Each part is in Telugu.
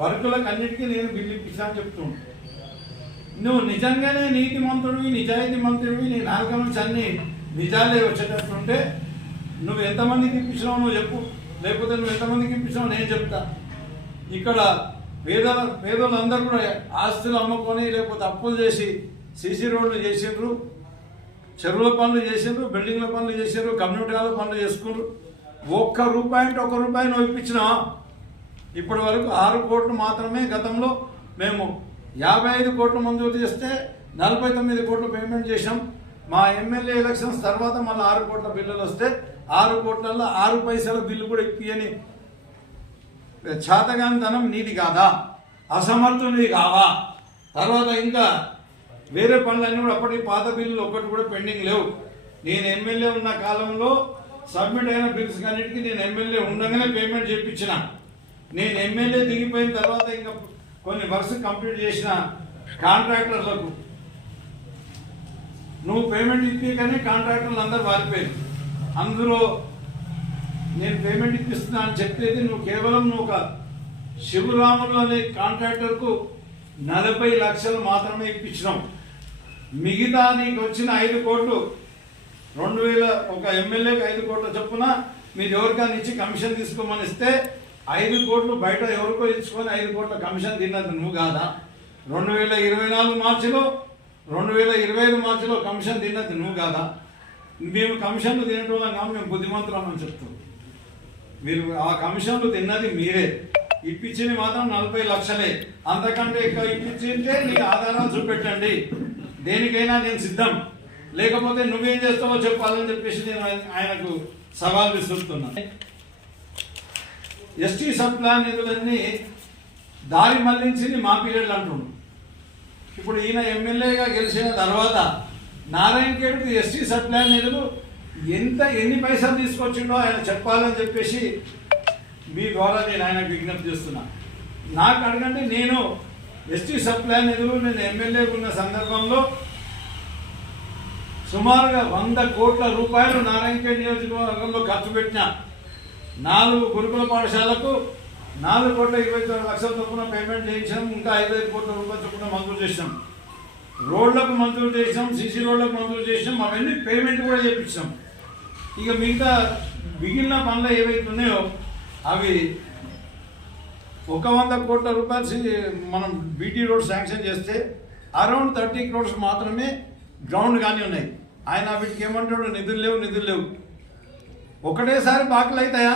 వర్కులకు అన్నిటికీ నేను బిల్లు ఇప్పించాను అని చెప్తుండు నువ్వు నిజంగానే నీతి మంత్రుడివి నిజాయితీ మంత్రుడివి నీ నాలుక నుంచి అన్ని నిజాలే వచ్చేటట్టుంటే నువ్వు ఎంతమందికి ఇప్పించినావు నువ్వు చెప్పు. లేకపోతే నువ్వు ఎంతమందికి ఇప్పించినావు నేను చెప్తా. ఇక్కడ పేదల పేదలందరూ కూడా ఆస్తులు అమ్ముకొని లేకపోతే అప్పులు చేసి సీసీ రోడ్లు చేసిండ్రు చెరువుల పనులు చేసిండ్రు బిల్డింగ్ల పనులు చేసిండ్రు కమ్యూనిటీ హాల్ పనులు చేసుకున్నారు ఒక్క రూపాయి అంటే ఒక్క రూపాయి నువ్వు ఇప్పించినావా? ఇప్పటి వరకు ఆరు కోట్లు మాత్రమే గతంలో మేము యాభై ఐదు కోట్లు మంజూరు చేస్తే నలభై తొమ్మిది కోట్లు పేమెంట్ చేశాం. మా ఎమ్మెల్యే ఎలక్షన్స్ తర్వాత మళ్ళీ ఆరు కోట్ల బిల్లులు వస్తే ఆరు కోట్లలో ఆరు పైసల బిల్లు కూడా ఇప్పియని ఛాతగాంతనం నీది కాదా? అసమర్థునిది కాదా తర్వాత ఇంకా వేరే పనులన్నీ కూడా అప్పటికి పాత బిల్లులు ఒక్కటి కూడా పెండింగ్ లేవు. నేను ఎమ్మెల్యే ఉన్న కాలంలో సబ్మిట్ అయిన బిల్స్ అన్నిటికీ నేను ఎమ్మెల్యే ఉండగానే పేమెంట్ చేయించిన. నేను ఎమ్మెల్యే దిగిపోయిన తర్వాత ఇంకా కొన్ని వర్క్స్ కంప్లీట్ చేసిన కాంట్రాక్టర్లకు నువ్వు పేమెంట్ ఇప్పగానే కాంట్రాక్టర్లు అందరు వారిపోయారు అందులో నేను పేమెంట్ ఇప్పిస్తున్నా అని చెప్పేది నువ్వు కేవలం నువ్వు ఒక శివరాములు అనే కాంట్రాక్టర్కు నలభై లక్షలు మాత్రమే ఇప్పించినాం మిగతా నీకు వచ్చిన ఐదు కోట్లు రెండు వేల ఒక ఎమ్మెల్యేకి ఐదు కోట్ల చొప్పున మీరు ఎవరికైనా ఇచ్చి కమిషన్ తీసుకోమని ఇస్తే ఐదు కోట్లు బయట ఎవరికో ఇచ్చుకొని ఐదు కోట్ల కమిషన్ తిన్నది నువ్వు కాదా? రెండు వేల ఇరవై నాలుగు మార్చిలో రెండు వేల ఇరవై ఐదు మార్చిలో కమిషన్ తిన్నది నువ్వు కాదా? మేము కమిషన్లు తినటం కాదు మేము బుద్ధిమంతులమని చెప్తాం మీరు ఆ కమిషన్లు తిన్నది మీరే. ఇప్పించింది మాత్రం నలభై లక్షలే. అంతకంటే ఎక్కువ ఇప్పించింటే నీకు ఆధారాలు చూపెట్టండి. దేనికైనా నేను సిద్ధం. లేకపోతే నువ్వేం చేస్తావో చెప్పాలని చెప్పేసి నేను ఆయనకు సవాల్ విసురుతున్నాను. ఎస్టీ సబ్ నిధులన్నీ దారి మళ్ళించింది మా పీరియడ్లు అంటుండు ఇప్పుడు ఈయన ఎమ్మెల్యేగా గెలిచిన తర్వాత నారాయణ గేడ్కి ఎస్టీ సబ్ నిధులు ఎంత ఎన్ని పైసలు తీసుకొచ్చిండో ఆయన చెప్పాలని చెప్పేసి మీ ద్వారా నేను ఆయనకు విజ్ఞప్తి చేస్తున్నా. నాకు అడగండి నేను ఎస్టీ సప్లై నిధులు నేను ఎమ్మెల్యే ఉన్న సందర్భంలో సుమారుగా వంద కోట్ల రూపాయలు నారాయణఖేడ్ నియోజకవర్గంలో ఖర్చు పెట్టిన. నాలుగు గురుకుల పాఠశాలకు నాలుగు కోట్ల ఇరవై తొమ్మిది లక్షల చొప్పున పేమెంట్ చేయించాం. ఇంకా ఐదు ఐదు కోట్ల రూపాయల చొప్పున మంజూరు చేసినాం. రోడ్లకు మంజూరు చేసాం సీసీ రోడ్లకు మంజూరు చేసాం అవన్నీ పేమెంట్ కూడా చేయించాం ఇక మిగతా మిగిలిన పనులు ఏవైతే ఉన్నాయో అవి ఒక వంద కోట్ల రూపాయలు మనం బీటీ రోడ్ శాంక్షన్ చేస్తే అరౌండ్ థర్టీ క్రోడ్స్ మాత్రమే గ్రౌండ్ కానీ ఉన్నాయి. ఆయన వీటికి ఏమంటాడు? నిధులు లేవు నిధులు లేవు. ఒకటేసారి బాకలు అవుతాయా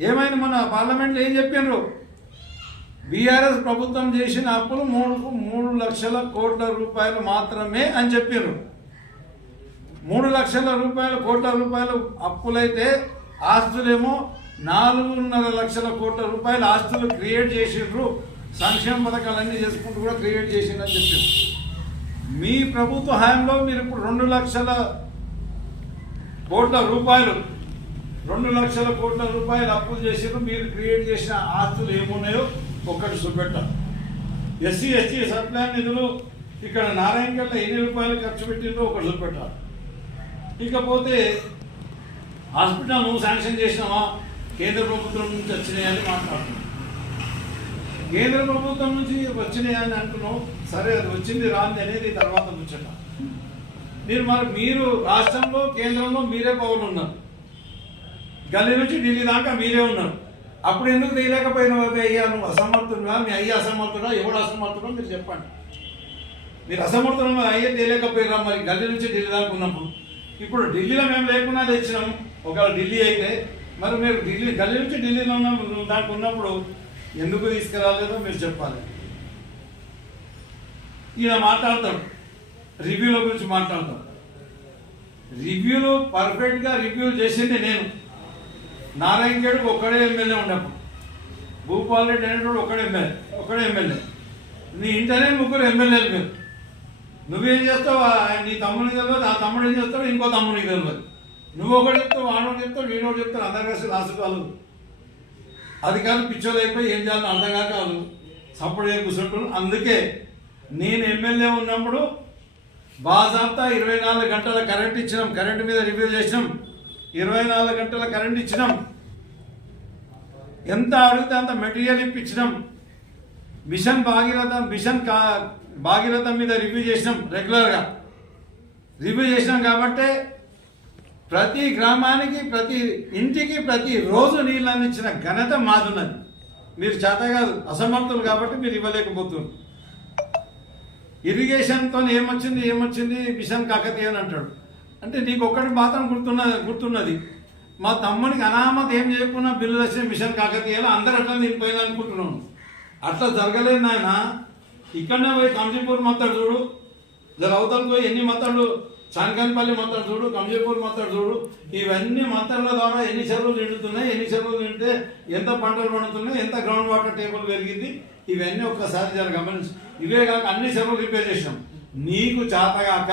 ఏమైంది మన పార్లమెంట్లో ఏం చెప్పిండ్రు బీఆర్ఎస్ ప్రభుత్వం చేసిన అప్పులు మూడు మూడు లక్షల కోట్ల రూపాయలు మాత్రమే అని చెప్పారు మూడు లక్షల రూపాయల కోట్ల రూపాయలు అప్పులైతే ఆస్తులేమో నాలుగున్నర లక్షల కోట్ల రూపాయల ఆస్తులు క్రియేట్ చేసిండ్రు. సంక్షేమ పథకాలన్నీ చేసుకుంటూ కూడా క్రియేట్ చేసిండ్రని చెప్పారు మీ ప్రభుత్వ హయాంలో మీరు ఇప్పుడు రెండు లక్షల కోట్ల రూపాయలు. రెండు లక్షల కోట్ల రూపాయలు అప్పులు చేసిండ్రు మీరు క్రియేట్ చేసిన ఆస్తులు ఏమున్నాయో ఒక్కటి చూపెట్టాలి. ఎస్సీ ఎస్టీ సప్లాన్ నిధులు ఇక్కడ నారాయణగడ్డ ఎన్ని రూపాయలు ఖర్చు పెట్టిందో ఒకటి చూపెట్టాలి. ఇకపోతే హాస్పిటల్ నువ్వు శాంక్షన్ చేసినావా? కేంద్ర ప్రభుత్వం నుంచి వచ్చినాయని మాట్లాడుతున్నావు కేంద్ర ప్రభుత్వం నుంచి వచ్చినాయని అంటున్నావు. సరే అది వచ్చింది రాంది అనేది తర్వాత ముచ్చట. మీరు మరి మీరు రాష్ట్రంలో కేంద్రంలో మీరే పవన్ ఉన్నారు. గల్లీ నుంచి ఢిల్లీ దాకా మీరే ఉన్నారు. అప్పుడు ఎందుకు తీయలేకపోయినావు అయ్యా నువ్వు అసమర్థుడుగా మీ అయ్యా అసమర్థుడా? ఎవడు అసమర్థుడో మీరు చెప్పండి. మీరు అసమర్థుడు అయ్యే తీయలేకపోయినా మరి గల్లీ నుంచి ఢిల్లీ దాకా ఉన్నప్పుడు? ఇప్పుడు ఢిల్లీలో మేము లేకుండా తెచ్చినాం. ఒకవేళ ఢిల్లీ అయితే మరి మీరు ఢిల్లీ గల్లీ నుంచి ఢిల్లీలో ఉన్న దాకా ఉన్నప్పుడు ఎందుకు తీసుకురాలేదో మీరు చెప్పాలి. ఈయన మాట్లాడతాడు. రివ్యూల గురించి మాట్లాడతాం. రివ్యూలు పర్ఫెక్ట్గా రివ్యూ చేసింది నేను. నారాయణ గేడుకు ఒక్కడే ఎమ్మెల్యే ఉన్నప్పుడు. భూపాల్ రెడ్డి అనేటువంటి ఒక్కడే ఎమ్మెల్యే ఒక్కడే ఎమ్మెల్యే. నీ ఇంటనే ముగ్గురు ఎమ్మెల్యేలు మీరు. నువ్వేం చేస్తావు నీ తమ్ముడికి తెలియదు ఆ తమ్ముడు ఏం చేస్తాడు ఇంకో తమ్ముడికి తెలియదు నువ్వు ఒకటి చెప్తావు వాడు చెప్తావు వీడు ఒకటి చెప్తాడు అందరు కలిసి అది అధికారులు పిచ్చోలు అయిపోయి ఏం చేయాలని అర్థం కాదు వాళ్ళు సపోర్ట్ అందుకే నేను ఎమ్మెల్యే ఉన్నప్పుడు బాజాబ్తా ఇరవై నాలుగు గంటల కరెంట్ ఇచ్చినాం. కరెంట్ మీద రివ్యూ చేసినాం. ఇరవై నాలుగు గంటల కరెంట్ ఇచ్చినాం. ఎంత అడిగితే అంత మెటీరియల్ ఇప్పించినాం. మిషన్ భాగీరథ మిషన్ కా భాగీరథం మీద రివ్యూ చేసినాం రెగ్యులర్గా రివ్యూ చేసినాం కాబట్టి ప్రతి గ్రామానికి ప్రతి ఇంటికి ప్రతి రోజు నీళ్ళు అందించిన ఘనత మాదున్నది. మీరు చేత కాదు అసమర్థులు కాబట్టి మీరు ఇవ్వలేకపోతున్నారు. ఇరిగేషన్తో ఏమొచ్చింది ఏమొచ్చింది మిషన్ కాకతీయ అని అంటాడు. అంటే నీకు ఒక్కటి మాత్రం గుర్తున్న గుర్తున్నది. మా తమ్మునికి అనామత ఏం చేయకుండా బిల్లు వచ్చిన మిషన్ కాకతీయలో అందరూ అట్లా నేను అనుకుంటున్నాను అట్లా జరగలేదు నాయన. ఇక్కడనే పోయి కంజీపూర్ మొత్తం చూడు. జర అవతలకు పోయి ఎన్ని మొత్తాలు చాంకన్పల్లి మత్తడు చూడు కంజీపూర్ మత్తడు చూడు. ఇవన్నీ మొత్తాల ద్వారా ఎన్ని చెరువులు నిండుతున్నాయి ఎన్ని చెరువులు నిండితే ఎంత పంటలు పండుతున్నాయి ఎంత గ్రౌండ్ వాటర్ టేబుల్ పెరిగింది. ఇవన్నీ ఒక్కసారి జర గమనించు. ఇవే కాక అన్ని సెలవులు రిపేర్ చేసినాం. నీకు చేతగాక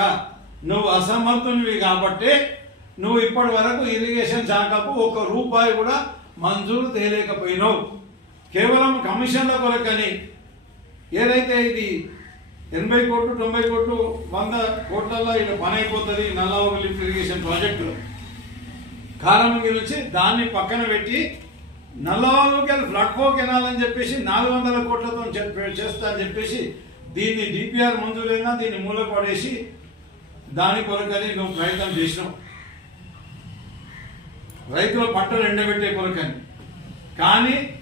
నువ్వు అసమర్థునివి కాబట్టి నువ్వు ఇప్పటి వరకు ఇరిగేషన్ శాఖకు ఒక రూపాయి కూడా మంజూరు తేలేకపోయినావు. కేవలం కమిషన్ల కొరకని ఏదైతే ఇది ఎనభై కోట్లు తొంభై కోట్లు వంద కోట్లలో ఇక్కడ పని అయిపోతుంది నల్లవరం లిఫ్ట్ ఇరిగేషన్ ప్రాజెక్టు కారణంగి నుంచి దాన్ని పక్కన పెట్టి నల్లవాళ్ళకి వెళ్ళి ఫో కెనాల్ అని చెప్పేసి నాలుగు వందల కోట్లతో చెప్ప- చేస్తా అని చెప్పేసి దీన్ని డిపిఆర్ మంజూరైనా దీన్ని మూల పడేసి దాని కొరకని నువ్వు ప్రయత్నం చేసినావు. రైతుల పంటలు ఎండబెట్టే కొరకని. కానీ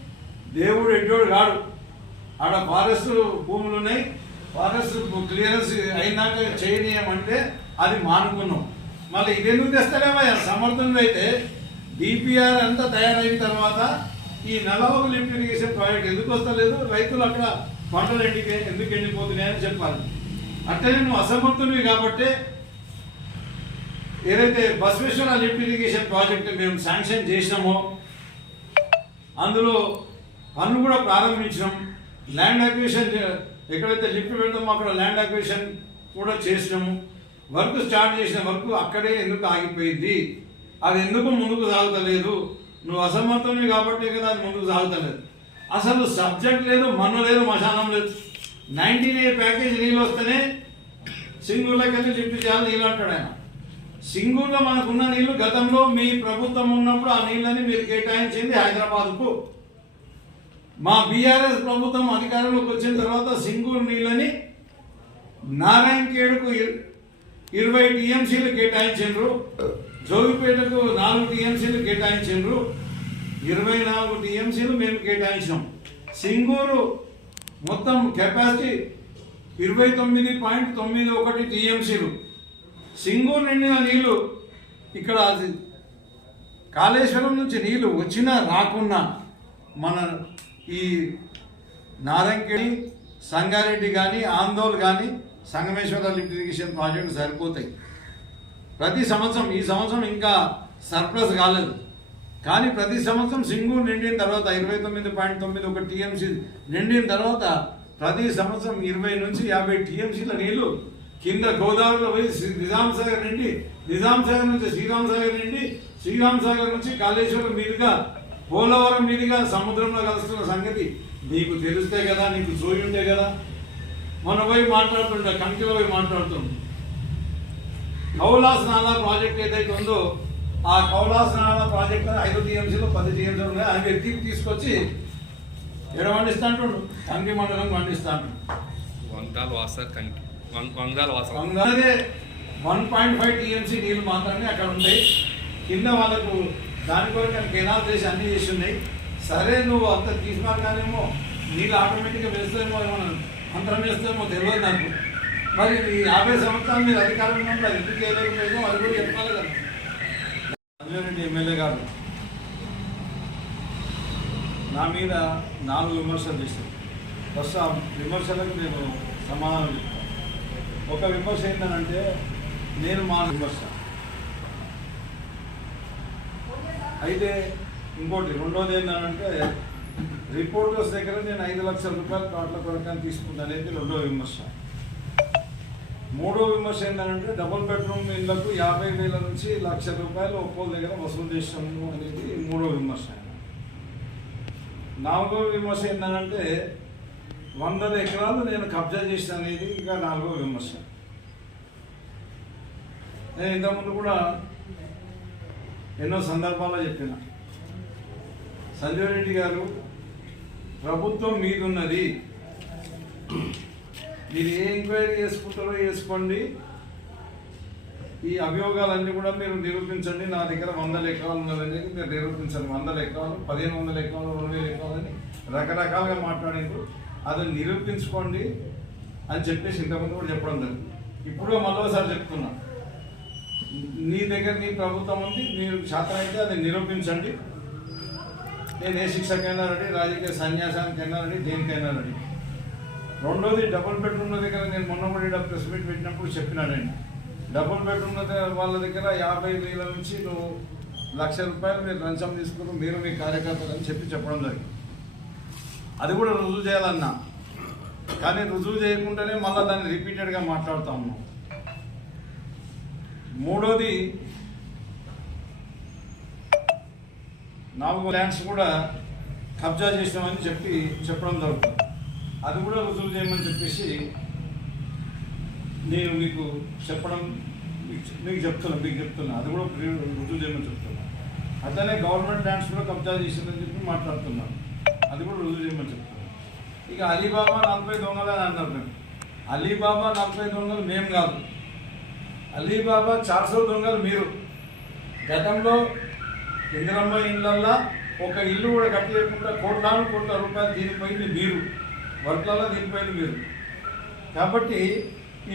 దేవుడు ఎడ్డోడు కాడు ఆడ ఫారెస్ట్ భూములు ఉన్నాయి. ఫారెస్ట్ క్లియరెన్స్ అయినాక చేయనీయమంటే అది మానుకున్నాం. మళ్ళీ ఇదెందుకు తెస్తలేమయ్యా సమర్థనలు అయితే డిపిఆర్ అంతా తయారైన తర్వాత ఈ నలవకు లిఫ్ట్ ఇరిగేషన్ ప్రాజెక్ట్ ఎందుకు వస్తలేదు? రైతులు అక్కడ పంటలు ఎండికే ఎందుకు ఎండిపోతున్నాయని చెప్పాలి. అట్లనే నువ్వు అసమర్థునివి కాబట్టి ఏదైతే బసవేశ్వర లిఫ్ట్ ఇరిగేషన్ ప్రాజెక్ట్ మేము శాంక్షన్ చేసినామో అందులో పన్ను కూడా ప్రారంభించినాం. ల్యాండ్ అక్విజిషన్ ఎక్కడైతే లిఫ్ట్ పెడతామో అక్కడ ల్యాండ్ అక్విజిషన్ కూడా చేసినాము. వర్క్ స్టార్ట్ చేసిన వర్క్ అక్కడే ఎందుకు ఆగిపోయింది? అది ఎందుకు ముందుకు సాగుతలేదు? నువ్వు అసమర్థమే కాబట్టి కదా అది ముందుకు సాగుతలేదు. అసలు సబ్జెక్ట్ లేదు మన్ను లేదు మశానం లేదు. నైన్టీన్ ఏ ప్యాకేజ్ నీళ్ళు వస్తేనే సింగూర్లోకి వెళ్ళి లిఫ్ట్ చేయాలి నీళ్ళు అంటాడు ఆయన. సింగూరులో మనకున్న నీళ్ళు గతంలో మీ ప్రభుత్వం ఉన్నప్పుడు ఆ నీళ్ళని మీరు కేటాయించింది హైదరాబాద్కు. మా బీఆర్ఎస్ ప్రభుత్వం అధికారంలోకి వచ్చిన తర్వాత సింగూర్ నీళ్ళని నారాయణఖేడ్కు ఇర్- ఇరవై టీఎంసీలు కేటాయించారు జోగిపేటకు నాలుగు టీఎంసీలు కేటాయించారు ఇరవై నాలుగు టీఎంసీలు మేము కేటాయించాం సింగూరు మొత్తం కెపాసిటీ ఇరవై తొమ్మిది పాయింట్ తొమ్మిది ఒకటి టీఎంసీలు. సింగూరు నిండిన నీళ్ళు ఇక్కడ కాళేశ్వరం నుంచి నీళ్ళు వచ్చినా రాకున్నా మన ఈ నారంకేణి సంగారెడ్డి కానీ ఆందోళ్ కానీ సంగమేశ్వర లిఫ్ట్ ఇరిగేషన్ ప్రాజెక్టు సరిపోతాయి. ప్రతి సంవత్సరం ఈ సంవత్సరం ఇంకా సర్ప్లస్ కాలేదు. కానీ ప్రతి సంవత్సరం సింగు నిండిన తర్వాత ఇరవై తొమ్మిది పాయింట్ తొమ్మిది ఒక టీఎంసీ నిండిన తర్వాత ప్రతి సంవత్సరం ఇరవై నుంచి యాభై టీఎంసీల నీళ్ళు కింద గోదావరిలో పోయి శ్రీ- నిజాం సాగర్ నిండి నిజాం సాగర్ నుంచి శ్రీరామ్ సాగర్ నిండి శ్రీరామ్ సాగర్ నుంచి కాళేశ్వరం మీదుగా పోలవరం మీదుగా సముద్రంలో కలుస్తున్న సంగతి నీకు తెలిస్తే కదా నీకు సోయి ఉంటే కదా. మన పోయి మాట్లాడుతుండే కంకిలో పోయి మాట్లాడుతుంది కౌలాస్ నాలా ప్రాజెక్ట్ ఏదైతే ఉందో ఆ కౌలాస్ నాలా ప్రాజెక్ట్ ఐదు టీఎంసీలో పది టీఎంసీలు ఉన్నాయి. అవి ఎత్తికి తీసుకొచ్చి ఎక్కడ పండిస్తా అంటుండు కంకి మండలం పండిస్తా అంటుండు వంగాల వాస కంకి వం- వంగాల వాస. వన్ పాయింట్ ఫైవ్ టీఎంసీ నీళ్ళు మాత్రమే అక్కడ ఉంటాయి. కింద వాళ్ళకు దాని కొరకు కెనాల్ చేసి అన్ని చేసి ఉన్నాయి. సరే నువ్వు అంత తీసుకున్నానేమో నీళ్ళు ఆటోమేటిక్గా వేస్తామో ఏమో అంతరం వేస్తామో తెలియదు నాకు. మరి ఈ యాభై సంవత్సరాలు మీరు అధికారంలో ఉన్నప్పుడు ఎందుకు చేయలేకపోయిందో అది కూడా చెప్పాలి కదా. సంజయరెడ్డి ఎమ్మెల్యే గారు నా మీద నాలుగు విమర్శలు చేశారు. ఫస్ట్ ఆ విమర్శలకు నేను సమాధానం చెప్తాను ఒక విమర్శ ఏంటంటే నేను మా విమర్శ. అయితే ఇంకోటి రెండోది ఏంటంటే రిపోర్టర్స్ దగ్గర నేను ఐదు లక్షల రూపాయలు ప్లాట్ల కొరకాన్ని తీసుకుంటాను అనేది రెండో విమర్శ. మూడో విమర్శ ఏంటంటే డబుల్ బెడ్రూమ్ ఇళ్ళకు యాభై వేల నుంచి లక్ష రూపాయలు ఒక్కోళ్ళ దగ్గర వసూలు చేసాము అనేది మూడో విమర్శ. నాలుగో విమర్శ ఏంటంటే వందల ఎకరాలు నేను కబ్జా చేసిన అనేది ఇంకా నాలుగో విమర్శ. నేను ఇంతకుముందు కూడా ఎన్నో సందర్భాల్లో చెప్పిన. సంజయ్ రెడ్డి గారు ప్రభుత్వం మీదున్నది. మీరు ఏ ఎంక్వైరీ చేసుకుంటారో చేసుకోండి. ఈ అభియోగాలన్నీ కూడా మీరు నిరూపించండి. నా దగ్గర వందల ఎకరాలు ఉన్నదని మీరు నిరూపించండి. వందల ఎకరాలు పదిహేను వందల ఎకరాలు రెండు వేల ఎకరాలని రకరకాలుగా మాట్లాడిండ్రు అది నిరూపించుకోండి అని చెప్పేసి ఇంతకుముందు కూడా చెప్పడం జరిగింది. ఇప్పుడు మరోసారి చెప్తున్నా. నీ దగ్గర నీ ప్రభుత్వం ఉంది మీరు శాతం అయితే అది నిరూపించండి. నేను ఏ శిక్షకైనా రెడీ రాజకీయ సన్యాసానికైనా రెడీ దేనికైనా రెడీ. రెండోది డబుల్ బెడ్రూమ్ దగ్గర నేను మొన్న కూడా ప్రెస్ మీట్ పెట్టినప్పుడు చెప్పినాడండి డబుల్ బెడ్రూమ్ వాళ్ళ దగ్గర యాభై వేల నుంచి నువ్వు లక్ష రూపాయలు మీరు లంచం తీసుకుని మీరు మీ కార్యకర్తలు అని చెప్పి చెప్పడం జరిగింది. అది కూడా రుజువు చేయాలన్నా. కానీ రుజువు చేయకుండానే మళ్ళీ దాన్ని రిపీటెడ్గా మాట్లాడుతూ ఉన్నాం. మూడోది నాలుగు ల్యాండ్స్ కూడా కబ్జా చేసినామని చెప్పి చెప్పడం జరుగుతుంది. అది కూడా రుజువు చేయమని చెప్పేసి నేను మీకు చెప్పడం మీకు- చెప్తున్నా మీకు చెప్తున్నా. అది కూడా రుజువు చేయమని చెప్తున్నా. అట్లనే గవర్నమెంట్ ల్యాండ్స్ కూడా కబ్జా చేసిందని చెప్పి మాట్లాడుతున్నాను అది కూడా రుజువు చేయమని చెప్తున్నాను ఇక అలీబాబా నలభై దొంగలు అని అన్నారు మేము అలీబాబా నలభై దొంగలు మేము కాదు. అలీబాబా చార్సో దొంగలు మీరు. గతంలో ఇందిరమ్మ ఇళ్ళల్లో ఒక ఇల్లు కూడా కట్టలేకుండా కోట్లాను కోట్ల రూపాయలు దీనిపై మీరు వర్క్లలో దీనిపైన లేదు. కాబట్టి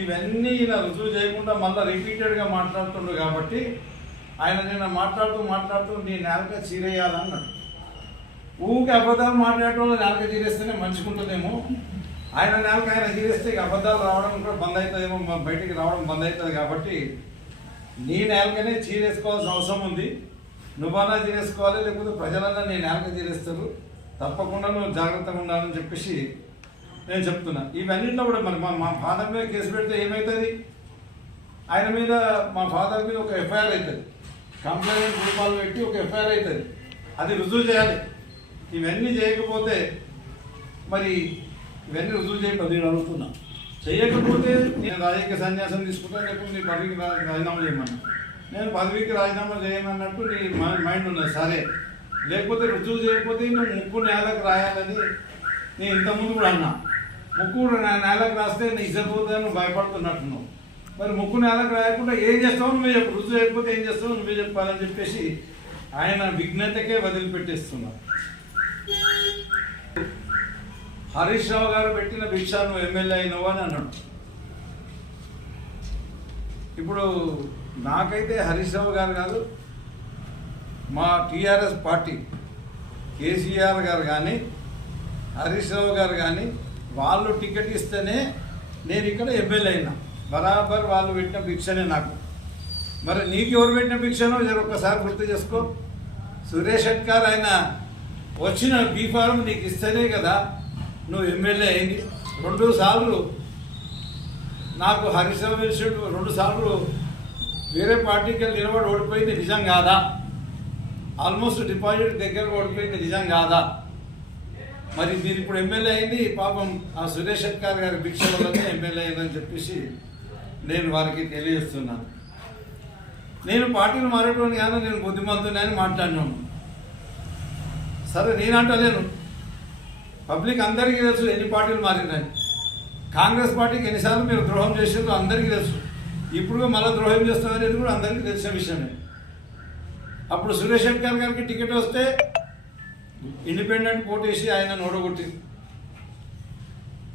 ఇవన్నీ ఇలా రుజువు చేయకుండా మళ్ళీ రిపీటెడ్గా మాట్లాడుతుండ్రు కాబట్టి ఆయన నిన్న మాట్లాడుతూ మాట్లాడుతూ నీ నేలక చీరేయాలన్నాడు. ఊరికి అబద్ధాలు మాట్లాడటం వల్ల నేలక చీరేస్తేనే మంచుకుంటుందేమో ఆయన నేలక ఆయన చీరేస్తే ఇక అబద్ధాలు రావడం కూడా బంద్ అవుతుందేమో బయటికి రావడం బంద్ అవుతుంది కాబట్టి నీ నేలకనే చీరేసుకోవాల్సిన అవసరం ఉంది. నువ్వన్నా తీరేసుకోవాలి లేకపోతే ప్రజలన్నా నీ నేలక తీరేస్తారు తప్పకుండా నువ్వు జాగ్రత్తగా ఉండాలని చెప్పేసి నేను చెప్తున్నా. ఇవన్నింటిలో కూడా మరి మా మా ఫాదర్ మీద కేసు పెడితే ఏమవుతుంది ఆయన మీద మా ఫాదర్ మీద ఒక ఎఫ్ఐఆర్ అవుతుంది కంప్లైంట్ రూపాయలు పెట్టి ఒక ఎఫ్ఐఆర్ అవుతుంది అది రుజువు చేయాలి. ఇవన్నీ చేయకపోతే మరి ఇవన్నీ రుజువు చేయకపోతే నేను అడుగుతున్నా. చేయకపోతే నేను రాజకీయ సన్యాసం తీసుకుంటా లేకపోతే నీ పదవికి రాజీనామా చేయమన్నా. నేను పదవికి రాజీనామా చేయమన్నట్టు నీ మైండ్ ఉన్నది సరే. లేకపోతే రుజువు చేయకపోతే నువ్వు ముక్కు నేలకు రాయాలని నేను ఇంతకుముందు కూడా అన్నా. ముక్కు నా నేలకు రాస్తే నీ భయపడుతున్నట్టున్నావు. మరి ముక్కు నేలకు రాయకుండా ఏం చేస్తావు నువ్వే చెప్పు. రుజువు లేకపోతే ఏం చేస్తావు నువ్వే చెప్పాలని చెప్పేసి ఆయన విఘ్నతకే వదిలిపెట్టేస్తున్నా హరీష్ రావు గారు పెట్టిన భిక్ష నువ్వు ఎమ్మెల్యే అయినవు అని అన్నాడు. ఇప్పుడు నాకైతే హరీష్ రావు గారు కాదు మా టీఆర్ఎస్ పార్టీ కేసీఆర్ గారు కానీ హరీష్ రావు గారు కానీ వాళ్ళు టికెట్ ఇస్తేనే నేను ఇక్కడ ఎమ్మెల్యే అయినా. బరాబర్ వాళ్ళు పెట్టిన భిక్షనే నాకు. మరి నీకు ఎవరు పెట్టిన భిక్షనో జర ఒక్కసారి గుర్తు చేసుకో. సురేష్ షెట్కర్ ఆయన వచ్చిన బీ ఫారం నీకు ఇస్తేనే కదా నువ్వు ఎమ్మెల్యే అయింది రెండు సార్లు నాకు హరిశ్రావు రెండు సార్లు వేరే పార్టీకి వెళ్ళి నిలబడి ఓడిపోయింది నిజం కాదా? ఆల్మోస్ట్ డిపాజిట్ దగ్గర ఓడిపోయింది నిజం కాదా? మరి మీరు ఇప్పుడు ఎమ్మెల్యే అయింది పాపం ఆ సురేష్ షెట్కర్ గారి భిక్ష వల్లనే ఎమ్మెల్యే అయిందని చెప్పేసి నేను వారికి తెలియజేస్తున్నాను. నేను పార్టీలు మారేటువంటి కానీ నేను బుద్ధిమంతుని అని మాట్లాడినాను సరే నేనంటలేను. పబ్లిక్ అందరికీ తెలుసు ఎన్ని పార్టీలు మారినాయి. కాంగ్రెస్ పార్టీకి ఎన్నిసార్లు మీరు ద్రోహం చేసిందో అందరికీ తెలుసు. ఇప్పుడు మళ్ళీ ద్రోహం చేస్తాం అనేది కూడా అందరికీ తెలిసిన విషయమే. అప్పుడు సురేష్ శంకర్ గారికి టికెట్ వస్తే ఇండిపెండెంట్ పోటేసి ఆయన ఓడగొట్టి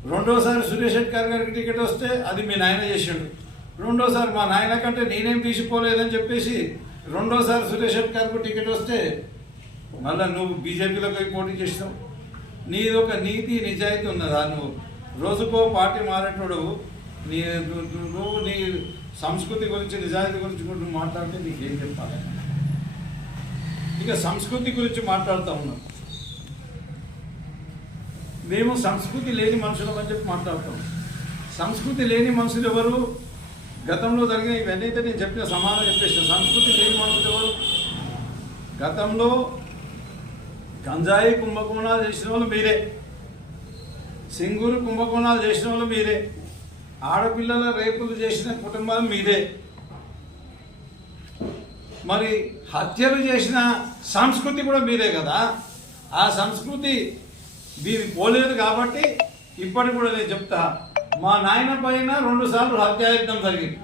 రెండోసారి సురేష్ శెట్కర్ గారికి టికెట్ వస్తే అది మీ నాయన చేసిండు. రెండోసారి మా నాయన కంటే నేనేం తీసిపోలేదని చెప్పేసి రెండోసారి సురేష్ శెట్కర్కు టికెట్ వస్తే మళ్ళీ నువ్వు బీజేపీలోకి పోటీ చేస్తావు నీది ఒక నీతి నిజాయితీ ఉన్నదా నువ్వు? రోజుకో పార్టీ మారేటోడు నీ నువ్వు- నీ సంస్కృతి గురించి నిజాయితీ గురించి కూడా నువ్వు మాట్లాడితే నీకేం చెప్పాలి? ఇక సంస్కృతి గురించి మాట్లాడుతూ ఉన్నావు మేము సంస్కృతి లేని మనుషులం అని చెప్పి మాట్లాడుతాం. సంస్కృతి లేని మనుషులు ఎవరు? గతంలో జరిగిన ఇవన్నీ అయితే నేను చెప్పిన సమాధానం చెప్పేసిన. సంస్కృతి లేని మనుషులు ఎవరు? గతంలో గంజాయి కుంభకోణాలు చేసిన వాళ్ళు మీరే. సింగూరు కుంభకోణాలు చేసిన వాళ్ళు మీరే. ఆడపిల్లల రేపులు చేసిన కుటుంబాలు మీరే. మరి హత్యలు చేసిన సంస్కృతి కూడా మీరే కదా? ఆ సంస్కృతి మీరు పోలేదు కాబట్టి ఇప్పటికి కూడా నేను చెప్తా. మా నాయన పైన రెండు సార్లు హత్యాయత్నం జరిగింది.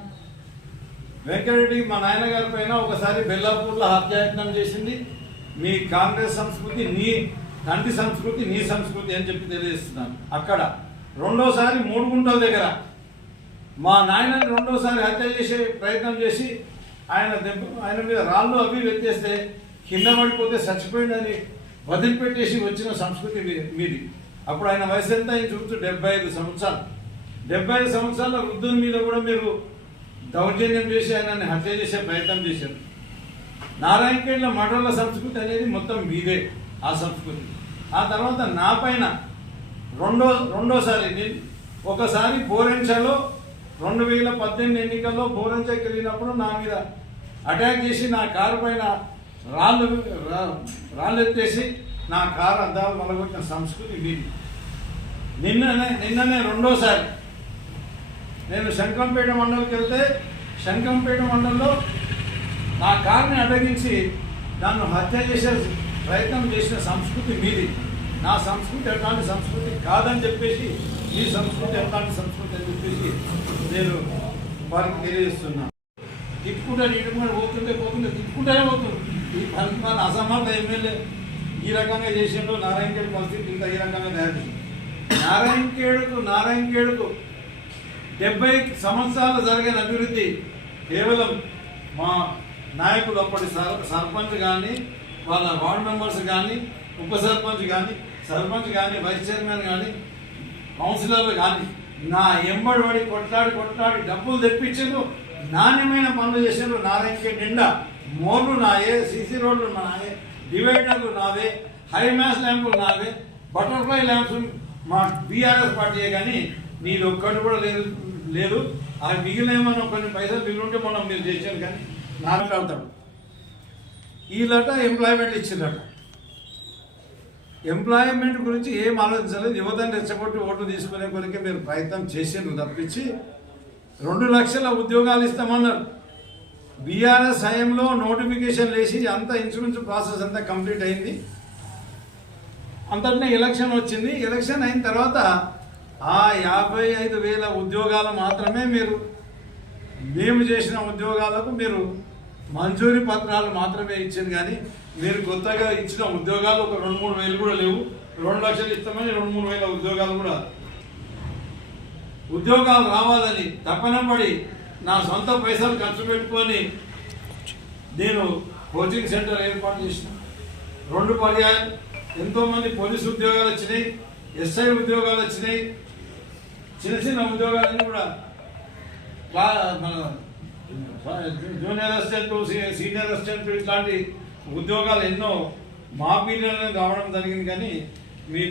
వెంకటరెడ్డి మా నాయనగారి పైన ఒకసారి బెల్లాపూర్లో హత్యాయత్నం చేసింది. మీ కాంగ్రెస్ సంస్కృతి నీ తండ్రి సంస్కృతి నీ సంస్కృతి అని చెప్పి తెలియజేస్తున్నాను. అక్కడ రెండోసారి మూడు గుంటల దగ్గర మా నాయనని రెండోసారి హత్య చేసే ప్రయత్నం చేసి ఆయన దెబ్బ ఆయన మీద రాళ్ళు అవి వెత్తేస్తే కింద పడిపోతే చచ్చిపోయిందని వదిలిపెట్టేసి వచ్చిన సంస్కృతి మీది. అప్పుడు ఆయన వయసు ఎంత ఆయన చూస్తూ డెబ్బై ఐదు సంవత్సరాలు. డెబ్బై ఐదు సంవత్సరాల వృద్ధుని మీద కూడా మీరు దౌర్జన్యం చేసి ఆయనని హత్య చేసే ప్రయత్నం చేశారు. నారాయణపేటలో మఠంల సంస్కృతి అనేది మొత్తం మీదే ఆ సంస్కృతి. ఆ తర్వాత నా పైన రెండో రెండోసారి నేను ఒకసారి బోరెంచలో రెండు వేల పద్దెనిమిది ఎన్నికల్లో బోరెంచకి వెళ్ళినప్పుడు నా మీద అటాక్ చేసి నా కారు పైన రాళ్ళు రా- రాళ్ళు ఎత్తేసి నా కారు అద్దాలు మొదలుకొట్టిన సంస్కృతి మీది నిన్ననే నిన్ననే రెండోసారి నేను శంకంపేట మండలికి వెళ్తే శంకంపేట మండలంలో నా కారుని అడ్డగించి నన్ను హత్య చేసే ప్రయత్నం చేసిన సంస్కృతి మీది. నా సంస్కృతి ఎట్లాంటి సంస్కృతి కాదని చెప్పేసి మీ సంస్కృతి ఎట్లాంటి సంస్కృతి అని చెప్పేసి నేను వారికి తెలియజేస్తున్నాను. తిట్టుకుంటే ఇటుకుంటే పోతుంటే పోతుంటే తిట్టుకుంటేనే పోతుంది. ఈ పనికి మన అసమర్థ ఎమ్మెల్యే ఈ రకంగా చేసిండు నారాయణకేడు పరిస్థితి ఇంత ఈ రకంగా తయారు నారాయణకేడుకు నారాయణఖేడ్కు డెబ్బై సంవత్సరాలు జరిగిన అభివృద్ధి కేవలం మా నాయకుడు అప్పటి సర్- సర్పంచ్ కానీ వాళ్ళ వార్డు మెంబర్స్ కానీ ఉప సర్పంచ్ కానీ సర్పంచ్ కానీ వైస్ చైర్మన్ కానీ కౌన్సిలర్లు కానీ నా ఎంబడి పడి కొట్లాడి కొట్లాడి డబ్బులు తెప్పించారు నాణ్యమైన పనులు చేశారు నారాయణకేడు నిండా. మోర్లు నాయే సీసీ రోడ్లు నాయే డివైడర్లు నావే హై మ్యాస్ ల్యాంపులు నావే బటర్ఫ్లై ల్యాంప్స్ మా బీఆర్ఎస్ పార్టీయే కానీ నీది ఒక్కటి కూడా లేదు లేదు. ఆ మిగిలిన కొన్ని పైసలు మిగిలింటే మనం మీరు చేశాను కానీ నాకు అర్థం ఈ వీళ్ళట ఎంప్లాయ్మెంట్ ఇచ్చిందట. ఎంప్లాయ్మెంట్ గురించి ఏం ఆలోచించలేదు. యువతని రెచ్చగొట్టి ఓట్లు తీసుకునే కొరికే మీరు ప్రయత్నం చేసిండ్రు తప్పించి రెండు లక్షల ఉద్యోగాలు ఇస్తామన్నారు. బీఆర్ఎస్ హయాంలో నోటిఫికేషన్ వేసి అంత ఇన్సూరెన్స్ ప్రాసెస్ అంతా కంప్లీట్ అయింది. అంతటినే ఎలక్షన్ వచ్చింది. ఎలక్షన్ అయిన తర్వాత ఆ యాభై ఐదు వేల ఉద్యోగాలు మాత్రమే మీరు మేము చేసిన ఉద్యోగాలకు మీరు మంజూరీ పత్రాలు మాత్రమే ఇచ్చింది. కానీ మీరు కొత్తగా ఇచ్చిన ఉద్యోగాలు ఒక రెండు మూడు వేలు కూడా లేవు. రెండు లక్షలు ఇస్తామని రెండు మూడు వేల ఉద్యోగాలు కూడా. ఉద్యోగాలు రావాలని తప్పనం పడి నా సొంత పైసలు ఖర్చు పెట్టుకొని నేను కోచింగ్ సెంటర్ ఏర్పాటు చేసిన. రెండు పర్యాయాలు ఎంతోమంది పోలీసు ఉద్యోగాలు వచ్చినాయి ఎస్ఐ ఉద్యోగాలు వచ్చినాయి చిన్న చిన్న ఉద్యోగాలన్నీ కూడా మన జూనియర్ అసిస్టెంట్ సీ- సీనియర్ అసిస్టెంట్ ఇట్లాంటి ఉద్యోగాలు ఎన్నో మా పీరియడ్ కావడం జరిగింది కానీ మీ